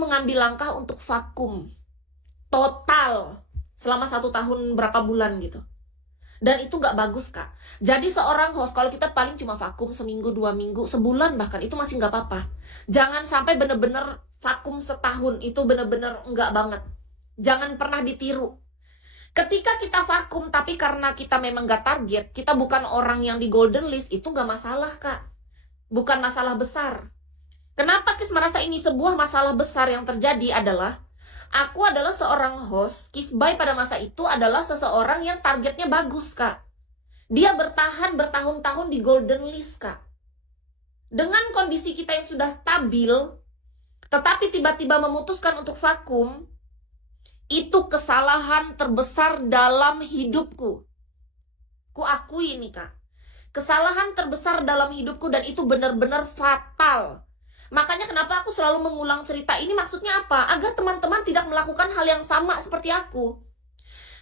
mengambil langkah untuk vakum total selama 1 tahun berapa bulan gitu. Dan itu nggak bagus, Kak. Jadi seorang host, kalau kita paling cuma vakum seminggu, 2 minggu, sebulan bahkan, itu masih nggak apa-apa. Jangan sampai bener-bener vakum setahun, itu bener-bener nggak banget. Jangan pernah ditiru. Ketika kita vakum, tapi karena kita memang nggak target, kita bukan orang yang di golden list, itu nggak masalah, Kak. Bukan masalah besar. Kenapa Kis merasa ini sebuah masalah besar yang terjadi adalah aku adalah seorang host, Kisbay pada masa itu adalah seseorang yang targetnya bagus, Kak. Dia bertahan bertahun-tahun di golden list, Kak. Dengan kondisi kita yang sudah stabil, tetapi tiba-tiba memutuskan untuk vakum, itu kesalahan terbesar dalam hidupku. Ku akui ini, Kak. Kesalahan terbesar dalam hidupku, dan itu benar-benar fatal. Makanya kenapa aku selalu mengulang cerita ini, maksudnya apa? Agar teman-teman tidak melakukan hal yang sama seperti aku.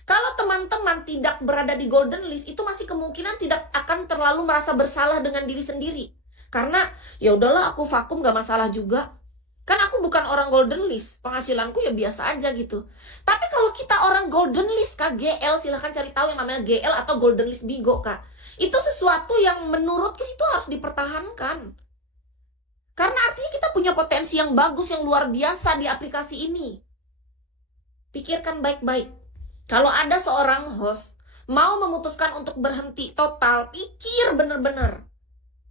Kalau teman-teman tidak berada di golden list, itu masih kemungkinan tidak akan terlalu merasa bersalah dengan diri sendiri. Karena ya udahlah, aku vakum gak masalah juga. Kan aku bukan orang golden list, penghasilanku ya biasa aja gitu. Tapi kalau kita orang golden list, Kak, GL, silahkan cari tahu yang namanya GL atau golden list Bigo, Kak. Itu sesuatu yang menurut Kis itu harus dipertahankan. Karena artinya kita punya potensi yang bagus, yang luar biasa di aplikasi ini. Pikirkan baik-baik. Kalau ada seorang host mau memutuskan untuk berhenti total, pikir bener-bener.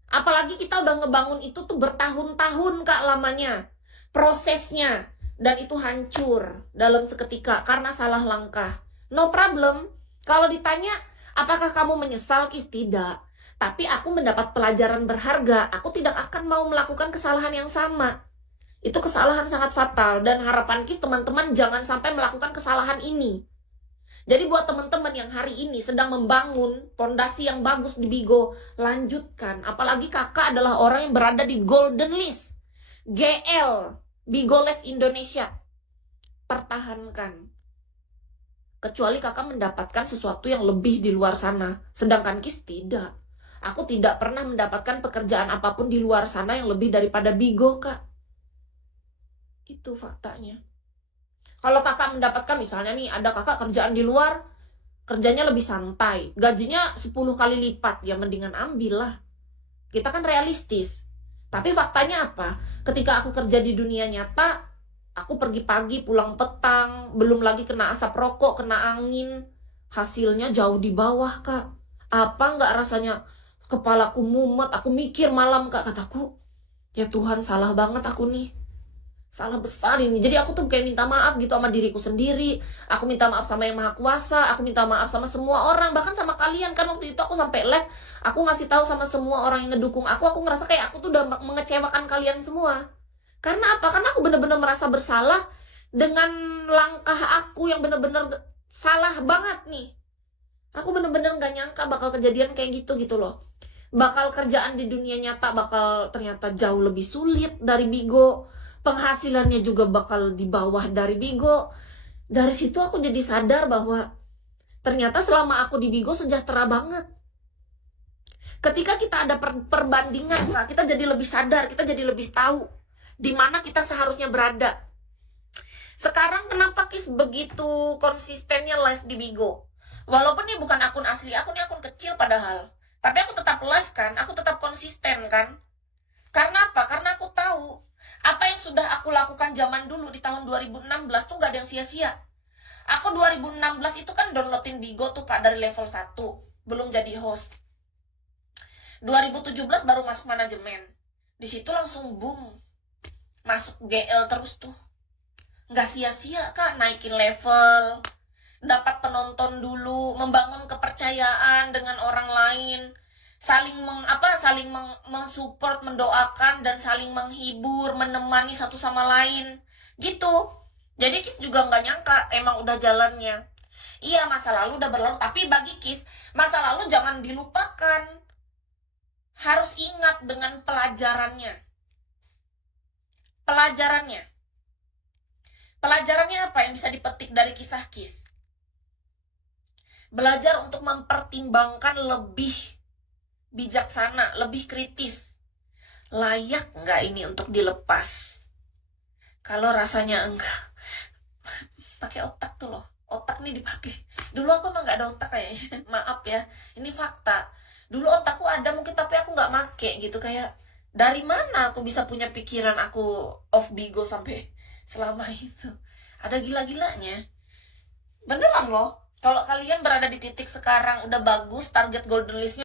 Apalagi kita udah ngebangun itu tuh bertahun-tahun, Kak, lamanya. Prosesnya. Dan itu hancur dalam seketika karena salah langkah. No problem. Kalau ditanya, apakah kamu menyesal, Kis? Tidak. Tapi aku mendapat pelajaran berharga. Aku tidak akan mau melakukan kesalahan yang sama. Itu kesalahan sangat fatal. Dan harapan Kis, teman-teman jangan sampai melakukan kesalahan ini. Jadi buat teman-teman yang hari ini sedang membangun fondasi yang bagus di Bigo, lanjutkan. Apalagi kakak adalah orang yang berada di golden list. GL, Bigo Live Indonesia. Pertahankan. Kecuali kakak mendapatkan sesuatu yang lebih di luar sana. Sedangkan Kis tidak. Aku tidak pernah mendapatkan pekerjaan apapun di luar sana yang lebih daripada Bigo, Kak. Itu faktanya. Kalau kakak mendapatkan, misalnya nih, ada kakak kerjaan di luar, kerjanya lebih santai, gajinya 10 kali lipat, ya mendingan ambil lah. Kita kan realistis. Tapi faktanya apa? Ketika aku kerja di dunia nyata, aku pergi pagi, pulang petang, belum lagi kena asap rokok, kena angin, hasilnya jauh di bawah, Kak. Apa nggak rasanya kepalaku mumet, aku mikir malam, Kak, kataku, ya Tuhan, salah banget aku nih. Salah besar ini. Jadi aku tuh kayak minta maaf gitu sama diriku sendiri. Aku minta maaf sama Yang Maha Kuasa. Aku minta maaf sama semua orang, bahkan sama kalian. Kan waktu itu aku sampai live, aku ngasih tahu sama semua orang yang ngedukung aku. Aku ngerasa kayak aku tuh udah mengecewakan kalian semua. Karena apa? Karena aku bener-bener merasa bersalah dengan langkah aku yang bener-bener salah banget nih. Aku bener-bener gak nyangka bakal kejadian kayak gitu loh. Bakal kerjaan di dunia nyata bakal ternyata jauh lebih sulit dari Bigo. Penghasilannya juga bakal di bawah dari Bigo. Dari situ aku jadi sadar bahwa ternyata selama aku di Bigo sejahtera banget. Ketika kita ada perbandingan, Kak, kita jadi lebih sadar, kita jadi lebih tahu di mana kita seharusnya berada. Sekarang kenapa Kis begitu konsistennya live di Bigo? Walaupun ini bukan akun asli aku, ini akun kecil padahal. Tapi aku tetap live kan, aku tetap konsisten kan. Karena apa? Karena aku tahu apa yang sudah aku lakukan zaman dulu di tahun 2016 tuh gak ada yang sia-sia. Aku 2016 itu kan downloadin Bigo tuh, Kak, dari level 1. Belum jadi host. 2017 baru masuk manajemen. Di situ langsung boom. Masuk GL terus tuh. Gak isusia, Kak, naikin level. Dapat penonton dulu, membangun kepercayaan dengan orang lain. Saling mensupport, mendoakan, dan saling menghibur, menemani satu sama lain gitu. Jadi Kis juga nggak nyangka emang udah jalannya. Iya, masa lalu udah berlalu, tapi bagi Kis, masa lalu jangan dilupakan. Harus ingat dengan pelajarannya. Pelajarannya apa yang bisa dipetik dari kisah Kis? Belajar untuk mempertimbangkan lebih bijaksana, lebih kritis. Layak nggak ini untuk dilepas? Kalau rasanya enggak, pakai otak tuh loh. Otak nih dipakai. Dulu aku emang nggak ada otak kayaknya. Maaf ya, ini fakta. Dulu otakku ada mungkin tapi aku nggak make gitu. Kayak dari mana aku bisa punya pikiran aku off bigo sampai selama itu. Ada gila-gilanya. Beneran loh. Kalau kalian berada di titik sekarang udah bagus, target golden listnya